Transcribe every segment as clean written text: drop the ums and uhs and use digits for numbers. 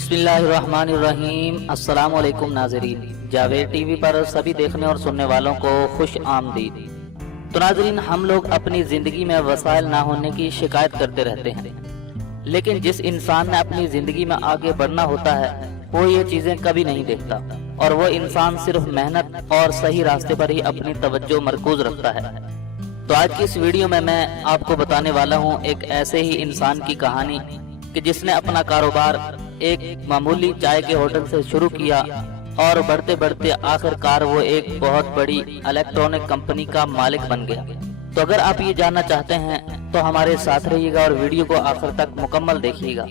बिस्मिल्लाहिर्रहमानिर्रहीम। अस्सलाम वालेकुम नाज़रीन, जावेद टीवी पर सभी देखने और सुनने वालों को खुश आमदीद। तो नाज़रीन, हम लोग अपनी ज़िंदगी में वसाइल ना होने की शिकायत करते रहते हैं, लेकिन जिस इंसान ने अपनी ज़िंदगी में आगे बढ़ना होता है वो ये चीज़ें कभी नहीं देखता, और वो इंसान सिर्फ मेहनत और सही रास्ते पर ही अपनी तवज्जो मरकूज रखता है। तो आज की इस वीडियो में मैं आपको बताने वाला हूँ एक ऐसे ही इंसान की कहानी कि जिसने अपना कारोबार एक मामूली चाय के होटल से शुरू किया और बढ़ते बढ़ते आखिरकार वो एक बहुत बड़ी इलेक्ट्रॉनिक कंपनी का मालिक बन गया। तो अगर आप ये जानना चाहते हैं तो हमारे साथ रहिएगा और वीडियो को आखिर तक मुकम्मल देखिएगा।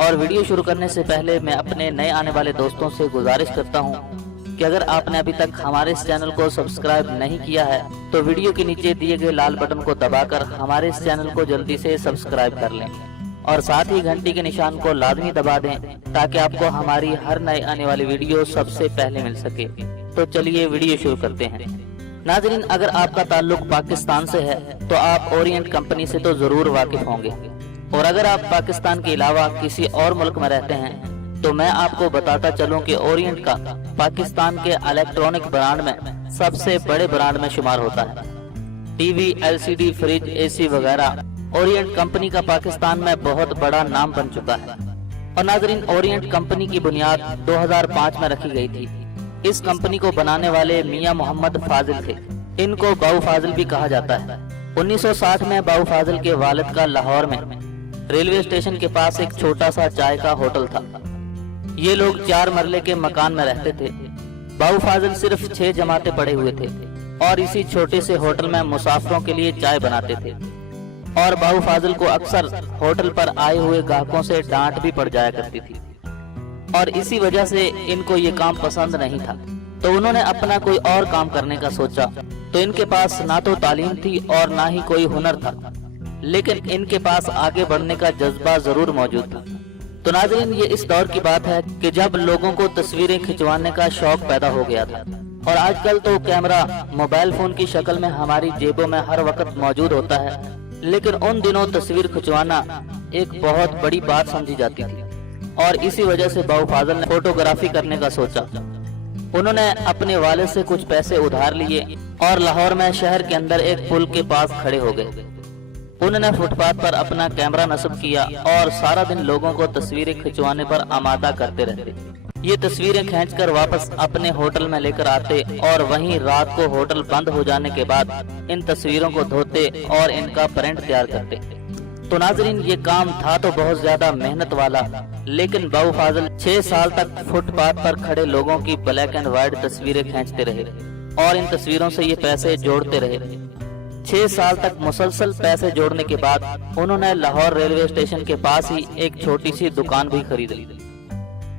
और वीडियो शुरू करने से पहले मैं अपने नए आने वाले दोस्तों से गुजारिश करता हूँ कि अगर आपने अभी तक हमारे इस चैनल को सब्सक्राइब नहीं किया है तो वीडियो के नीचे दिए गए लाल बटन को दबाकर हमारे इस चैनल को जल्दी से सब्सक्राइब कर लें, और साथ ही घंटी के निशान को लाजमी दबा दें ताकि आपको हमारी हर नई आने वाली वीडियो सबसे पहले मिल सके। तो चलिए वीडियो शुरू करते हैं। नाज़रीन, अगर आपका ताल्लुक पाकिस्तान से है तो आप ओरिएंट कंपनी से तो जरूर वाकिफ होंगे, और अगर आप पाकिस्तान के अलावा किसी और मुल्क में रहते हैं तो मैं आपको बताता चलूं कि ओरिएंट का पाकिस्तान के इलेक्ट्रॉनिक ब्रांड में सबसे बड़े ब्रांड में शुमार होता है। टीवी, एलसीडी, फ्रिज, एसी वगैरह ओरिएंट कंपनी का पाकिस्तान में बहुत बड़ा नाम बन चुका है। और नाज़रीन, ओरिएंट कंपनी की बुनियाद 2005 में रखी गई थी। इस कंपनी को बनाने वाले मियां मोहम्मद फाजिल थे। इनको बाऊ फाजिल भी कहा जाता है। 1960 में बाऊ फाजिल के वालिद का लाहौर में रेलवे स्टेशन के पास एक छोटा सा चाय का होटल था। ये लोग 4 मरले के मकान में रहते थे। बाऊ फाजिल सिर्फ 6 जमाते पढ़े हुए थे और इसी छोटे से होटल में मुसाफिरों के लिए चाय बनाते थे। और बाऊ फाजिल को अक्सर होटल पर आए हुए ग्राहकों से डांट भी पड़ जाया करती थी, और इसी वजह से इनको ये काम पसंद नहीं था। तो उन्होंने अपना कोई और काम करने का सोचा। तो इनके पास ना तो तालीम थी और ना ही कोई हुनर था, लेकिन इनके पास आगे बढ़ने का जज्बा जरूर मौजूद था। तो नाज़रीन, ये इस दौर की बात है कि जब लोगों को तस्वीरें खिंचवाने का शौक पैदा हो गया था। और आजकल तो कैमरा मोबाइल फोन की शक्ल में हमारी जेबों में हर वक्त मौजूद होता है, लेकिन उन दिनों तस्वीर खिंचवाना एक बहुत बड़ी बात समझी जाती थी। और इसी वजह से बाऊ फाजिल ने फोटोग्राफी करने का सोचा। उन्होंने अपने वालिद से कुछ पैसे उधार लिए और लाहौर में शहर के अंदर एक पुल के पास खड़े हो गए। उन्होंने फुटपाथ पर अपना कैमरा नस्ब किया और सारा दिन लोगों को तस्वीरें खिंचवाने पर आमादा करते रहते। ये तस्वीरें खींचकर वापस अपने होटल में लेकर आते और वहीं रात को होटल बंद हो जाने के बाद इन तस्वीरों को धोते और इनका प्रिंट तैयार करते। तो नाज़रीन, ये काम था तो बहुत ज्यादा मेहनत वाला, लेकिन बाऊ फाजिल 6 साल तक फुटपाथ पर खड़े लोगों की ब्लैक एंड व्हाइट तस्वीरें खींचते रहे और इन तस्वीरों से ये पैसे जोड़ते रहे। 6 साल तक मुसलसल पैसे जोड़ने के बाद उन्होंने लाहौर रेलवे स्टेशन के पास ही एक छोटी सी दुकान भी खरीद ली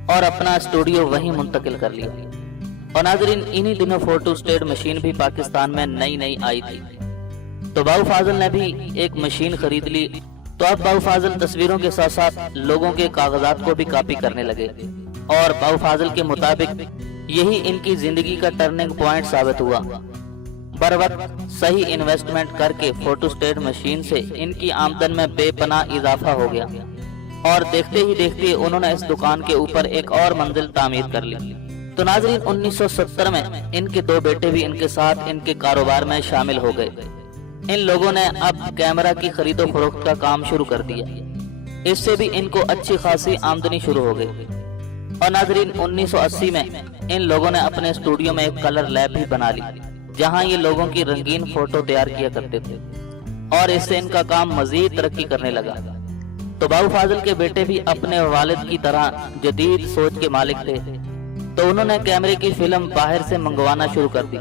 और अपना स्टूडियो वहीं मुंतकिल कर लिया। और नाज़रीन, इन्हीं दिनों फोटो स्टेट मशीन भी पाकिस्तान में नई आई थी। तो बाऊ फाजिल ने भी एक मशीन खरीद ली। तो अब बाऊ फाजिल तस्वीरों के साथ साथ लोगों के कागजात को भी कॉपी करने लगे, और बाऊ फाजिल के मुताबिक यही इनकी जिंदगी का टर्निंग पॉइंट साबित हुआ। बर वक्त सही इन्वेस्टमेंट करके फोटो स्टेट मशीन से इनकी आमदन में बेपनाह इजाफा हो गया, और देखते ही देखते उन्होंने इस दुकान के ऊपर एक और मंजिल तामीर कर ली। तो नाज़रीन, 1970 में इनके 2 बेटे भी इनके साथ इनके कारोबार में शामिल हो गए। इन लोगों ने अब कैमरा की खरीदो फरोख्त का काम शुरू कर दिया। इससे भी इनको अच्छी खासी आमदनी शुरू हो गई। और नाज़रीन, 1980 में इन लोगों ने अपने स्टूडियो में एक कलर लैब भी बना ली, जहां ये लोगों की रंगीन फोटो तैयार किया करते थे, और इससे इनका काम मजीद तरक्की करने लगा। तो बाऊ फाजिल के बेटे भी अपने वालिद की तरह जदीद सोच के मालिक थे। तो उन्होंने कैमरे की फिल्म बाहर से मंगवाना शुरू कर दी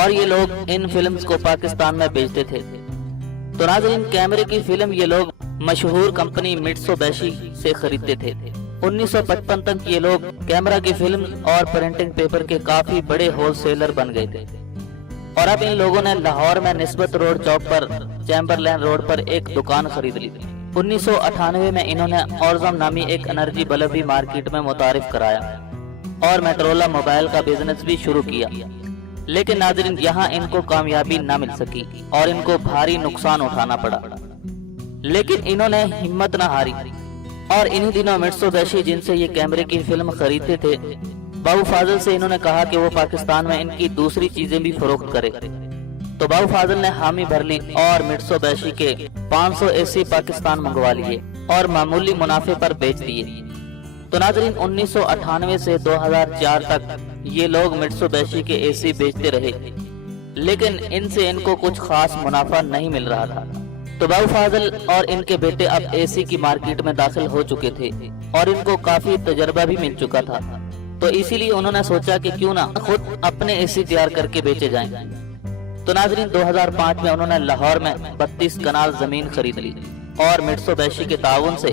और ये लोग इन फिल्म्स को पाकिस्तान में बेचते थे। तो नाज़रीन, कैमरे की फिल्म ये लोग मशहूर कंपनी मिट्सुबिशी से खरीदते थे। 1955 तक ये लोग कैमरा की फिल्म और प्रिंटिंग पेपर के काफी बड़े होलसेलर बन गए थे। और अब इन लोगों ने लाहौर में निस्बत रोड चौक पर चैम्बरलैन रोड पर एक दुकान खरीद ली। 1998 में इन्होंने ऑर्जम नामी एक एनर्जी बल्ब भी मार्केट में मुतारिफ कराया और मेट्रोला मोबाइल का बिजनेस भी शुरू किया। लेकिन नाज़रीन, यहाँ इनको कामयाबी न मिल सकी और इनको भारी नुकसान उठाना पड़ा। लेकिन इन्होंने हिम्मत न हारी और इन्हीं दिनों मिर्सो बैशी जिनसे ये कैमरे की फिल्म खरीदते थे, बाबू फाजिल से इन्होंने कहा कि वो पाकिस्तान में इनकी दूसरी चीजें भी फरोख्त करे। तो बाबू फाजिल ने हामी भर ली और मिर्सो बैशी के 500 एसी पाकिस्तान मंगवा लिए और मामूली मुनाफे पर बेच दिए। तो नाज़रीन 1998 से 2004 तक ये लोग मिर्सो बैशी के एसी बेचते रहे, लेकिन इनसे इनको कुछ खास मुनाफा नहीं मिल रहा था। तो बाबू फाजिल और इनके बेटे अब एसी की मार्केट में दाखिल हो चुके थे और इनको काफी तजर्बा भी मिल चुका था। तो इसीलिए उन्होंने सोचा कि क्यों ना खुद अपने एसी तैयार करके बेचे जाएं। तो नाज़रीन 2005 में उन्होंने लाहौर में 32 कनाल जमीन खरीद ली और मिर्सो बैशी के ताउन से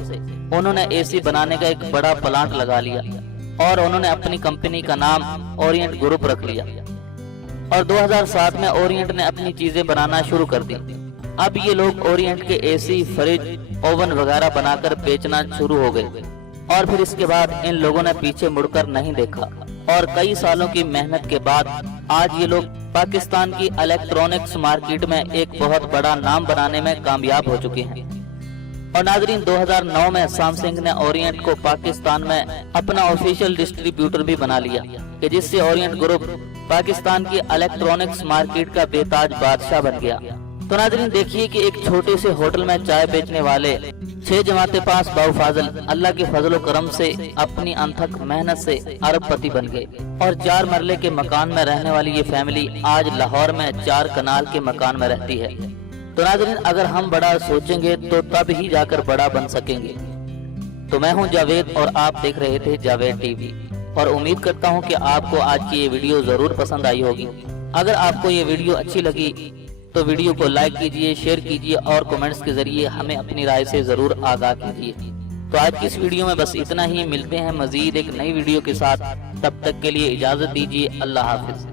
उन्होंने एसी बनाने का एक बड़ा प्लांट लगा लिया और उन्होंने अपनी कंपनी का नाम ओरिएंट ग्रुप रख लिया। और 2007 में ओरिएंट ने अपनी चीजें बनाना शुरू कर दी। अब ये लोग ओरिएंट के एसी, फ्रिज, ओवन वगैरह बनाकर बेचना शुरू हो गए और फिर इसके बाद इन लोगों ने पीछे मुड़कर नहीं देखा और कई सालों की मेहनत के बाद आज ये लोग पाकिस्तान की इलेक्ट्रॉनिक्स मार्केट में एक बहुत बड़ा नाम बनाने में कामयाब हो चुके हैं। और नाज़रीन 2009 में सैमसंग ने ओरिएंट को पाकिस्तान में अपना ऑफिशियल डिस्ट्रीब्यूटर भी बना लिया कि जिससे ओरिएंट ग्रुप पाकिस्तान की इलेक्ट्रॉनिक्स मार्केट का बेताज बादशाह बन गया। तो नाज़रीन देखिए कि एक छोटे से होटल में चाय बेचने वाले 6 जमाते पास बाबू फाजिल अल्लाह के फजल व करम से अपनी अनथक मेहनत से अरबपति बन गए और 4 मरले के मकान में रहने वाली ये फैमिली आज लाहौर में 4 कनाल के मकान में रहती है। तो नाज़रीन अगर हम बड़ा सोचेंगे तो तब ही जाकर बड़ा बन सकेंगे। तो मैं हूं जावेद और आप देख रहे थे जावेद टीवी और उम्मीद करता हूं कि आपको आज की ये वीडियो जरूर पसंद आई होगी। अगर आपको ये वीडियो अच्छी लगी तो वीडियो को लाइक कीजिए, शेयर कीजिए और कमेंट्स के जरिए हमें अपनी राय से जरूर आगाह कीजिए। तो आज की इस वीडियो में बस इतना ही। मिलते हैं मजीद एक नई वीडियो के साथ, तब तक के लिए इजाजत दीजिए। अल्लाह हाफिज।